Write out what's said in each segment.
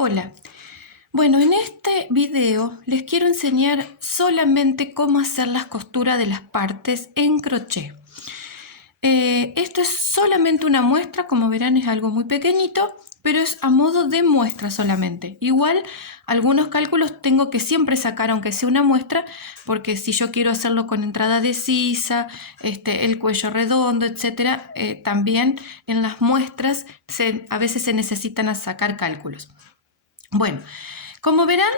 Hola, bueno, en este video les quiero enseñar solamente cómo hacer las costuras de las partes en crochet. Esto es solamente una muestra, como verán es algo muy pequeñito, pero es a modo de muestra solamente. Igual algunos cálculos tengo que siempre sacar aunque sea una muestra, porque si yo quiero hacerlo con entrada de sisa, el cuello redondo, etc., también en las muestras a veces se necesitan sacar cálculos. Bueno, como verán,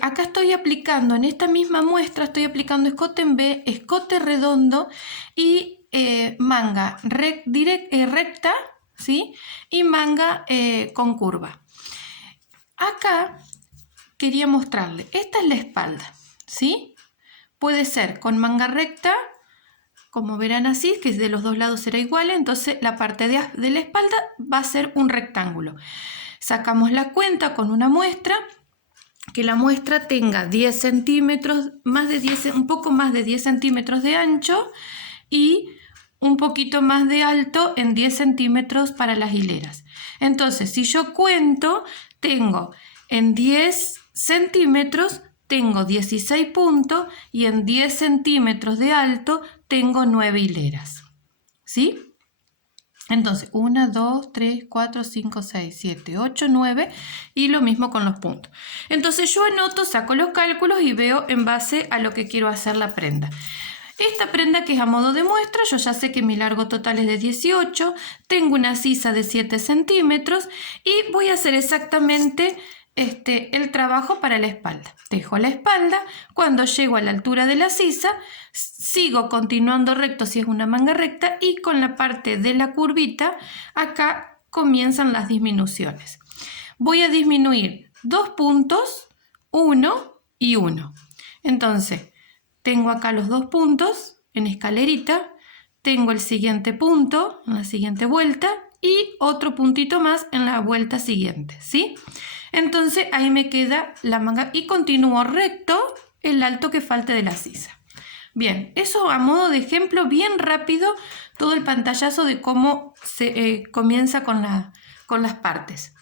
acá estoy aplicando, en esta misma muestra estoy aplicando escote en V, escote redondo y manga recta, ¿sí? Y manga con curva. Acá quería mostrarle, esta es la espalda, ¿sí? Puede ser con manga recta, como verán así, que de los dos lados será igual, entonces la parte de la espalda va a ser un rectángulo. Sacamos la cuenta con una muestra, que la muestra tenga 10 centímetros, un poco más de 10 centímetros de ancho y un poquito más de alto en 10 centímetros para las hileras. Entonces, si yo cuento, tengo en 10 centímetros, tengo 16 puntos y en 10 centímetros de alto tengo 9 hileras. ¿Sí? Entonces, 1, 2, 3, 4, 5, 6, 7, 8, 9 y lo mismo con los puntos. Entonces yo anoto, saco los cálculos y veo en base a lo que quiero hacer la prenda. Esta prenda que es a modo de muestra, yo ya sé que mi largo total es de 18, tengo una sisa de 7 centímetros y voy a hacer exactamente el trabajo para la espalda. Dejo la espalda, cuando llego a la altura de la sisa, sigo continuando recto si es una manga recta y con la parte de la curvita, acá comienzan las disminuciones. Voy a disminuir 2 puntos, 1 y 1. Entonces, tengo acá los 2 puntos en escalerita, tengo el siguiente punto en la siguiente vuelta y otro puntito más en la vuelta siguiente, ¿sí? Entonces ahí me queda la manga y continúo recto el alto que falte de la sisa. Bien, eso a modo de ejemplo, bien rápido, todo el pantallazo de cómo se comienza con las partes.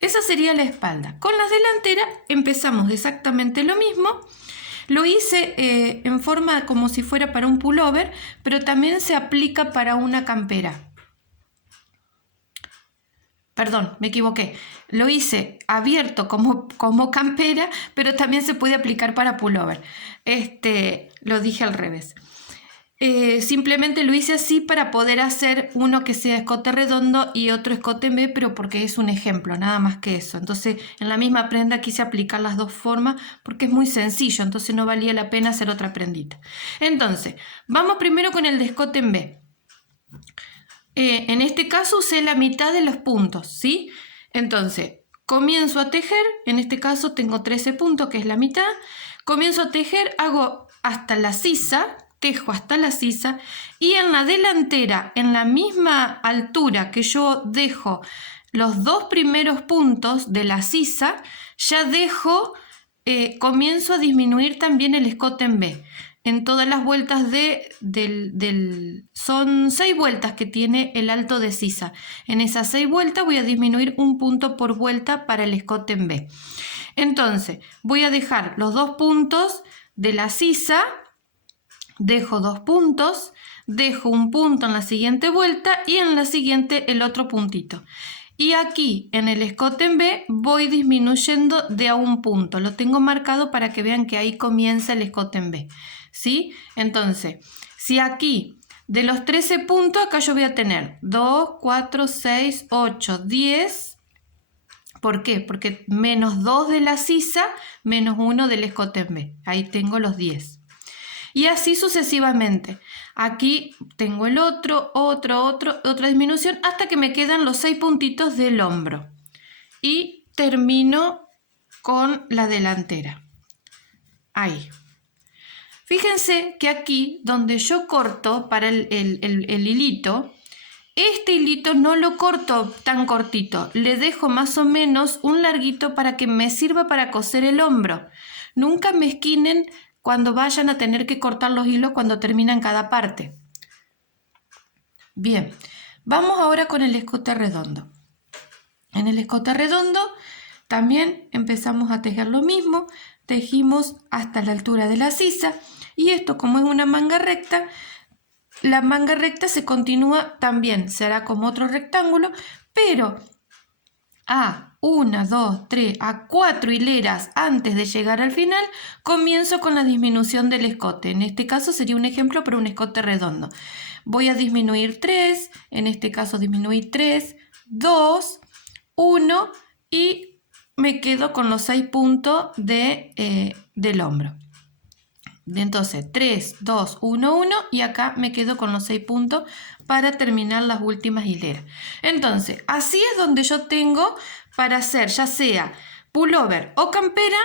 Esa sería la espalda. Con las delanteras empezamos exactamente lo mismo. Lo hice en forma como si fuera para un pullover, pero también se aplica para una campera. Perdón, me equivoqué. Lo hice abierto como campera, pero también se puede aplicar para pullover. Lo dije al revés. Simplemente lo hice así para poder hacer uno que sea escote redondo y otro escote en V, pero porque es un ejemplo, nada más que eso. Entonces, en la misma prenda quise aplicar las dos formas porque es muy sencillo, entonces no valía la pena hacer otra prendita. Entonces, vamos primero con el de escote en V. En este caso usé la mitad de los puntos, ¿sí? Entonces, comienzo a tejer, en este caso tengo 13 puntos, que es la mitad. Comienzo a tejer, hago hasta la sisa, tejo hasta la sisa, y en la delantera, en la misma altura que yo dejo los 2 primeros puntos de la sisa, ya dejo, comienzo a disminuir también el escote en V. En todas las vueltas son 6 vueltas que tiene el alto de sisa. En esas 6 vueltas voy a disminuir un punto por vuelta para el escote en V. Entonces voy a dejar los 2 puntos de la sisa, dejo 2 puntos, dejo un punto en la siguiente vuelta y en la siguiente el otro puntito. Y aquí en el escote en V voy disminuyendo de a un punto. Lo tengo marcado para que vean que ahí comienza el escote en V, ¿sí? Entonces, si aquí de los 13 puntos, acá yo voy a tener 2, 4, 6, 8, 10. ¿Por qué? Porque menos 2 de la sisa, menos 1 del escote en V. Ahí tengo los 10. Y así sucesivamente. Aquí tengo el otra disminución hasta que me quedan los 6 puntitos del hombro. Y termino con la delantera. Ahí. Fíjense que aquí donde yo corto para el hilito, este hilito no lo corto tan cortito, le dejo más o menos un larguito para que me sirva para coser el hombro. Nunca me esquinen cuando vayan a tener que cortar los hilos cuando terminan cada parte. Bien, vamos ahora con el escote redondo. En el escote redondo también empezamos a tejer lo mismo, tejimos hasta la altura de la sisa y esto, como es una manga recta, la manga recta se continúa también, se hará como otro rectángulo, pero a 1, 2, 3, a 4 hileras antes de llegar al final, comienzo con la disminución del escote. En este caso sería un ejemplo para un escote redondo. Voy a disminuir 3, en este caso disminuir 3, 2, 1 y me quedo con los 6 puntos del hombro. Entonces 3, 2, 1, 1 y acá me quedo con los 6 puntos para terminar las últimas hileras. Entonces así es donde yo tengo para hacer ya sea pullover o campera,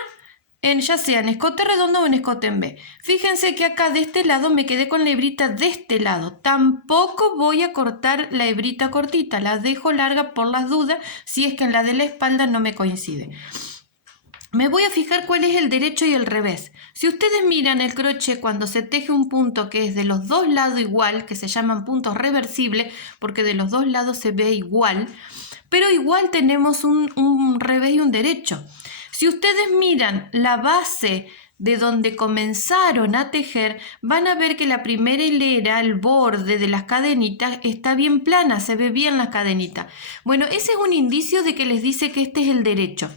ya sea en escote redondo o en escote en V. Fíjense que acá de este lado me quedé con la hebrita de este lado. Tampoco voy a cortar la hebrita cortita, la dejo larga por las dudas si es que en la de la espalda no me coincide. Me voy a fijar cuál es el derecho y el revés. Si ustedes miran el crochet cuando se teje un punto que es de los dos lados igual, que se llaman puntos reversibles, porque de los dos lados se ve igual, pero igual tenemos un revés y un derecho. Si ustedes miran la base de donde comenzaron a tejer, van a ver que la primera hilera, el borde de las cadenitas, está bien plana, se ve bien la cadenita. Bueno, ese es un indicio de que les dice que este es el derecho.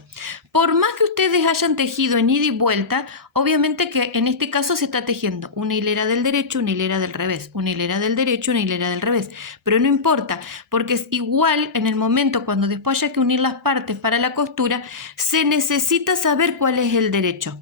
Por más que ustedes hayan tejido en ida y vuelta, obviamente que en este caso se está tejiendo una hilera del derecho, una hilera del revés, una hilera del derecho, una hilera del revés. Pero no importa, porque es igual en el momento cuando después haya que unir las partes para la costura, se necesita saber cuál es el derecho.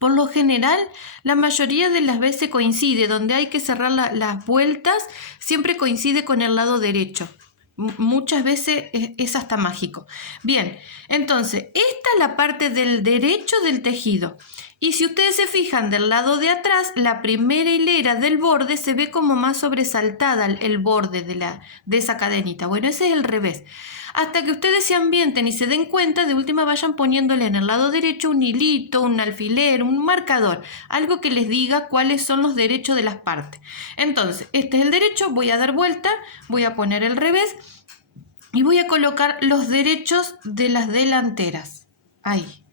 Por lo general, la mayoría de las veces coincide, donde hay que cerrar las vueltas, siempre coincide con el lado derecho. Muchas veces es hasta mágico. Bien, entonces, esta es la parte del derecho del tejido. Y si ustedes se fijan del lado de atrás, la primera hilera del borde se ve como más sobresaltada el borde de esa cadenita. Bueno, ese es el revés. Hasta que ustedes se ambienten y se den cuenta, de última vayan poniéndole en el lado derecho un hilito, un alfiler, un marcador, algo que les diga cuáles son los derechos de las partes. Entonces, este es el derecho, voy a dar vuelta, voy a poner el revés y voy a colocar los derechos de las delanteras. Ahí.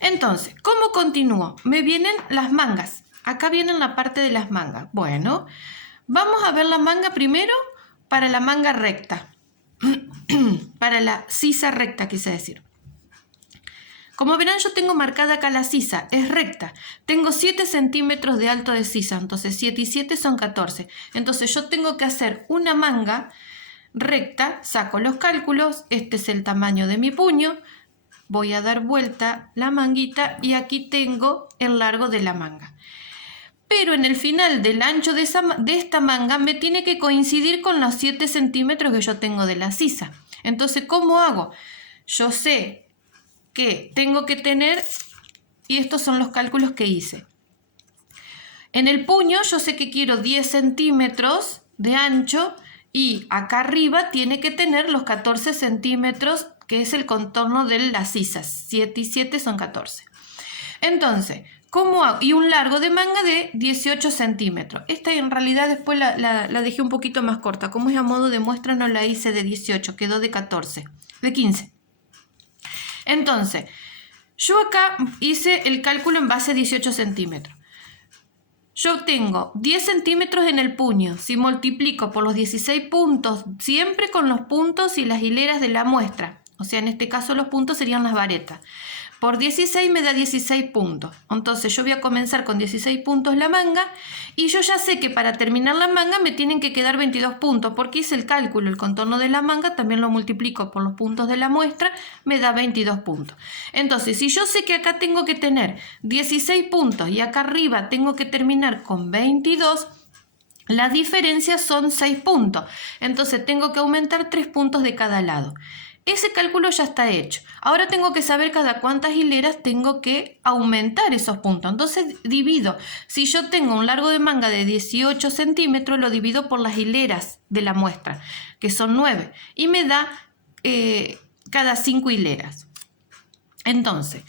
Entonces, ¿cómo continúo? Me vienen las mangas. Acá vienen la parte de las mangas. Bueno, vamos a ver la manga primero para la manga recta. Para la sisa recta, quise decir. Como verán, yo tengo marcada acá la sisa, es recta. Tengo 7 centímetros de alto de sisa, entonces 7 y 7 son 14. Entonces yo tengo que hacer una manga recta, saco los cálculos, este es el tamaño de mi puño, voy a dar vuelta la manguita y aquí tengo el largo de la manga. Pero en el final del ancho de esta manga me tiene que coincidir con los 7 centímetros que yo tengo de la sisa. Entonces, ¿cómo hago? Yo sé que tengo que tener, y estos son los cálculos que hice. En el puño yo sé que quiero 10 centímetros de ancho y acá arriba tiene que tener los 14 centímetros, que es el contorno de las sisas. 7 y 7 son 14. Entonces, ¿cómo hago? Y un largo de manga de 18 centímetros. Esta en realidad después la dejé un poquito más corta. Como es a modo de muestra, no la hice de 18, quedó de 14, de 15. Entonces, yo acá hice el cálculo en base a 18 centímetros. Yo tengo 10 centímetros en el puño. Si multiplico por los 16 puntos, siempre con los puntos y las hileras de la muestra, o sea, en este caso los puntos serían las varetas, por 16 me da 16 puntos. Entonces yo voy a comenzar con 16 puntos la manga y yo ya sé que para terminar la manga me tienen que quedar 22 puntos porque hice el cálculo, el contorno de la manga, también lo multiplico por los puntos de la muestra, me da 22 puntos. Entonces, si yo sé que acá tengo que tener 16 puntos y acá arriba tengo que terminar con 22, la diferencia son 6 puntos. Entonces tengo que aumentar 3 puntos de cada lado. Ese cálculo ya está hecho. Ahora tengo que saber cada cuántas hileras tengo que aumentar esos puntos. Entonces divido. Si yo tengo un largo de manga de 18 centímetros, lo divido por las hileras de la muestra, que son 9. Y me da cada 5 hileras. Entonces,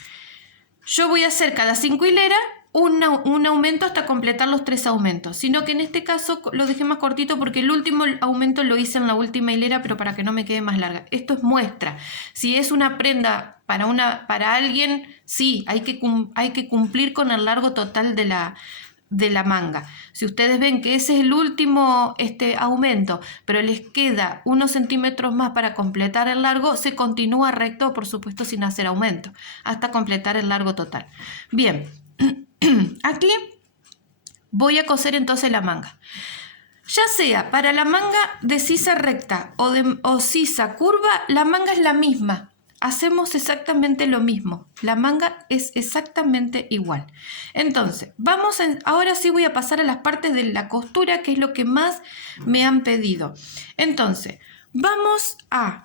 yo voy a hacer cada 5 hileras un aumento hasta completar los 3 aumentos, sino que en este caso lo dejé más cortito porque el último aumento lo hice en la última hilera, pero para que no me quede más larga. Esto es muestra. Si es una prenda para alguien, sí, hay que cumplir con el largo total de la manga. Si ustedes ven que ese es el último aumento, pero les queda unos centímetros más para completar el largo, se continúa recto, por supuesto sin hacer aumento, hasta completar el largo total. Bien, aquí voy a coser entonces la manga. Ya sea para la manga de sisa recta o sisa curva, la manga es la misma. Hacemos exactamente lo mismo. La manga es exactamente igual. Entonces, ahora sí voy a pasar a las partes de la costura, que es lo que más me han pedido. Entonces, vamos a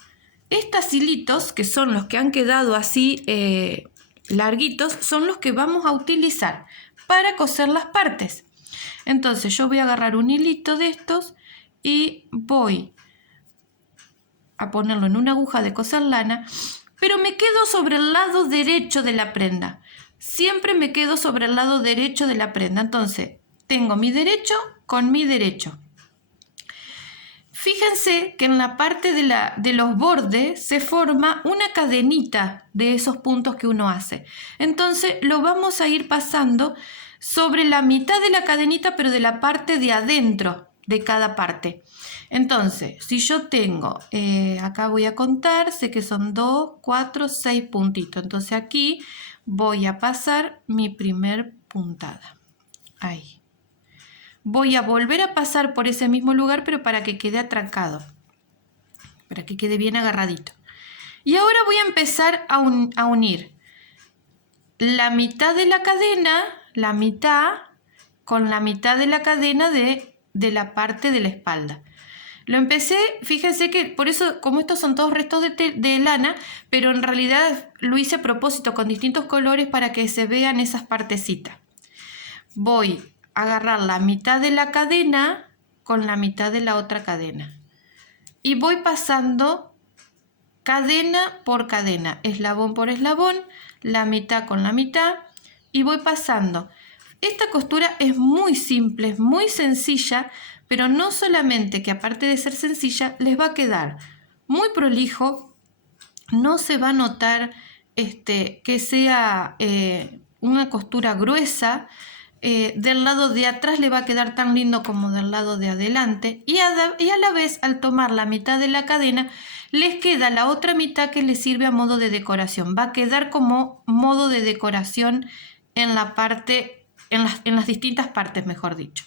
estos hilitos, que son los que han quedado así larguitos, son los que vamos a utilizar para coser las partes. Entonces, yo voy a agarrar un hilito de estos y voy a ponerlo en una aguja de coser lana, pero me quedo sobre el lado derecho de la prenda. Siempre me quedo sobre el lado derecho de la prenda. Entonces, tengo mi derecho con mi derecho. Fíjense que en la parte de los bordes se forma una cadenita de esos puntos que uno hace. Entonces, lo vamos a ir pasando sobre la mitad de la cadenita, pero de la parte de adentro de cada parte. Entonces, si yo tengo, acá voy a contar, sé que son 2, 4, 6 puntitos. Entonces aquí voy a pasar mi primer puntada. Ahí. Voy a volver a pasar por ese mismo lugar, pero para que quede atrancado. Para que quede bien agarradito. Y ahora voy a empezar a unir la mitad de la cadena, la mitad, con la mitad de la cadena de la parte de la espalda. Lo empecé, fíjense que por eso, como estos son todos restos de lana, pero en realidad lo hice a propósito con distintos colores para que se vean esas partecitas. Voy a agarrar la mitad de la cadena con la mitad de la otra cadena. Y voy pasando cadena por cadena, eslabón por eslabón, la mitad con la mitad, y voy pasando. Esta costura es muy simple, es muy sencilla, pero no solamente que aparte de ser sencilla, les va a quedar muy prolijo, no se va a notar que sea una costura gruesa, del lado de atrás le va a quedar tan lindo como del lado de adelante, y a la vez al tomar la mitad de la cadena, les queda la otra mitad que les sirve a modo de decoración, va a quedar como modo de decoración en la parte, en las distintas partes, mejor dicho.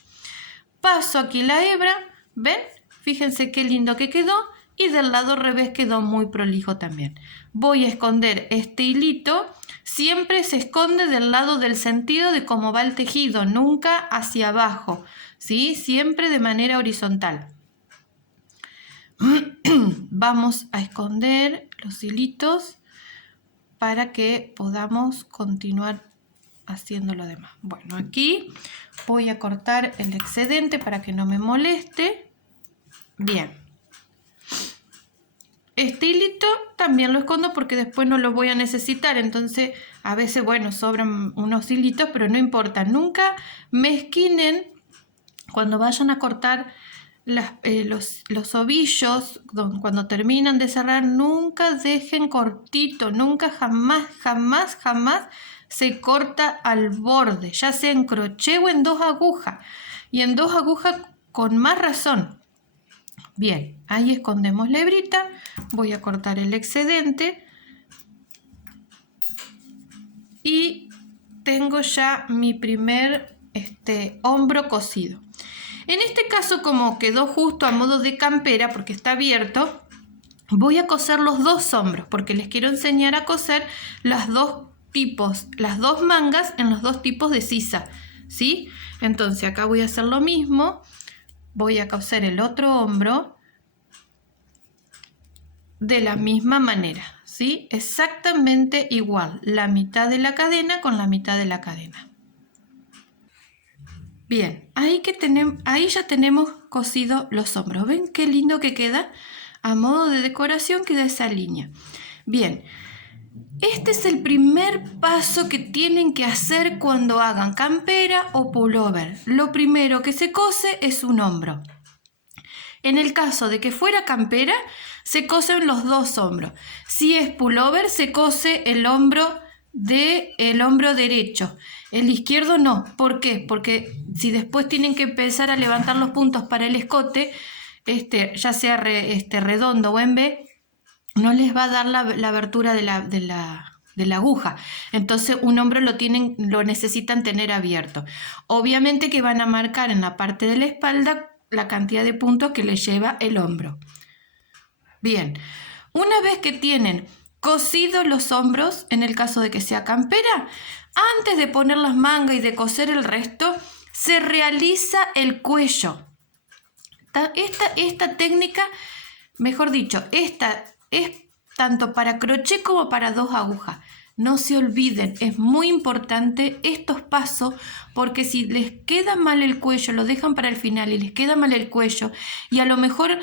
Paso aquí la hebra, ¿ven? Fíjense qué lindo que quedó, y del lado revés quedó muy prolijo también. Voy a esconder este hilito, siempre se esconde del lado del sentido de cómo va el tejido, nunca hacia abajo, ¿sí? Siempre de manera horizontal. Vamos a esconder los hilitos para que podamos continuar haciendo lo demás. Bueno, aquí voy a cortar el excedente para que no me moleste. Bien. Este hilito también lo escondo porque después no lo voy a necesitar. Entonces, a veces, bueno, sobran unos hilitos, pero no importa. Nunca mezquinen cuando vayan a cortar los ovillos, cuando terminan de cerrar. Nunca dejen cortito, nunca, jamás, jamás, jamás se corta al borde, ya sea en crochet o en 2 agujas, y en 2 agujas con más razón. Bien, ahí escondemos la hebrita, voy a cortar el excedente y tengo ya mi primer hombro cosido. En este caso, como quedó justo a modo de campera porque está abierto, voy a coser los 2 hombros porque les quiero enseñar a coser las 2 tipos, las 2 mangas en los 2 tipos de sisa, ¿sí? Entonces acá voy a hacer lo mismo, voy a coser el otro hombro de la misma manera, ¿sí? Exactamente igual, la mitad de la cadena con la mitad de la cadena. Bien, ahí ya tenemos cosido los hombros. ¿Ven qué lindo que queda? A modo de decoración queda esa línea. Bien, Este es el primer paso que tienen que hacer cuando hagan campera o pullover. Lo primero que se cose es un hombro. En el caso de que fuera campera, se cosen los dos hombros. Si es pullover, se cose el hombro derecho. El izquierdo no. ¿Por qué? Porque si después tienen que empezar a levantar los puntos para el escote, ya sea redondo o en B, no les va a dar la abertura de la aguja. Entonces un hombro lo necesitan tener abierto. Obviamente que van a marcar en la parte de la espalda la cantidad de puntos que les lleva el hombro. Bien, una vez que tienen cosidos los hombros, en el caso de que sea campera, antes de poner las mangas y de coser el resto, se realiza el cuello. Esta técnica, mejor dicho, esta es tanto para crochet como para dos agujas. No se olviden, es muy importante estos pasos, porque si les queda mal el cuello, lo dejan para el final y les queda mal el cuello, y a lo mejor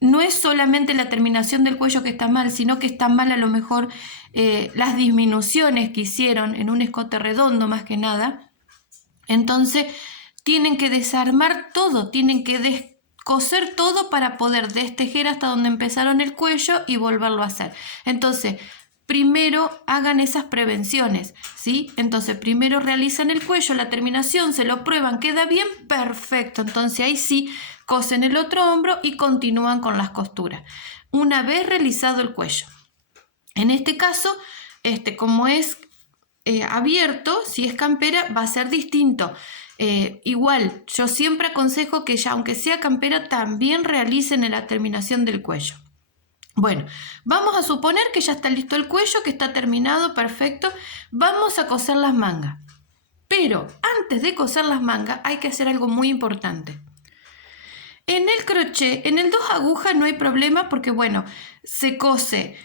no es solamente la terminación del cuello que está mal, sino que está mal a lo mejor las disminuciones que hicieron en un escote redondo más que nada. Entonces tienen que desarmar todo, tienen que coser todo para poder destejer hasta donde empezaron el cuello y volverlo a hacer. Entonces, primero hagan esas prevenciones, ¿sí? Entonces, primero realizan el cuello, la terminación, se lo prueban, queda bien, perfecto. Entonces, ahí sí, cosen el otro hombro y continúan con las costuras. Una vez realizado el cuello. En este caso, como es abierto, si es campera, va a ser distinto. Igual, yo siempre aconsejo que ya, aunque sea campera, también realicen en la terminación del cuello. Bueno, vamos a suponer que ya está listo el cuello, que está terminado, perfecto. Vamos a coser las mangas. Pero antes de coser las mangas hay que hacer algo muy importante. En el crochet, en el 2 agujas no hay problema porque, bueno, se cose,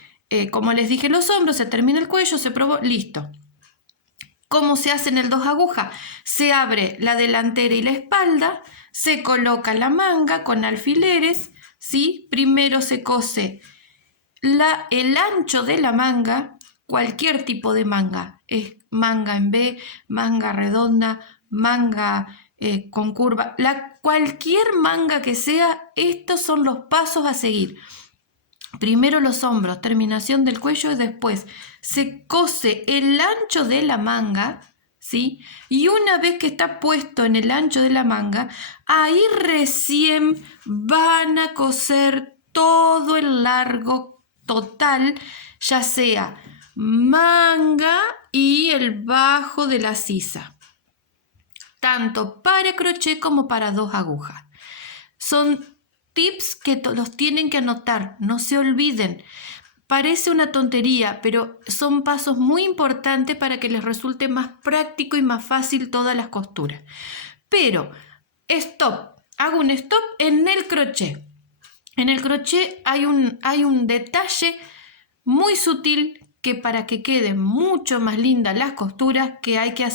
como les dije, los hombros, se termina el cuello, se probó, listo. ¿Cómo se hace en el 2 agujas? Se abre la delantera y la espalda, se coloca la manga con alfileres, ¿sí? Primero se cose el ancho de la manga, cualquier tipo de manga, es manga en B, manga redonda, manga con curva, cualquier manga que sea, estos son los pasos a seguir. Primero los hombros, terminación del cuello y después se cose el ancho de la manga, ¿sí? Y una vez que está puesto en el ancho de la manga, ahí recién van a coser todo el largo total, ya sea manga y el bajo de la sisa, tanto para crochet como para 2 agujas. Son tips que los tienen que anotar, no se olviden. Parece una tontería, pero son pasos muy importantes para que les resulte más práctico y más fácil todas las costuras. Pero, hago un stop en el crochet. En el crochet hay un detalle muy sutil que para que queden mucho más lindas las costuras que hay que hacer.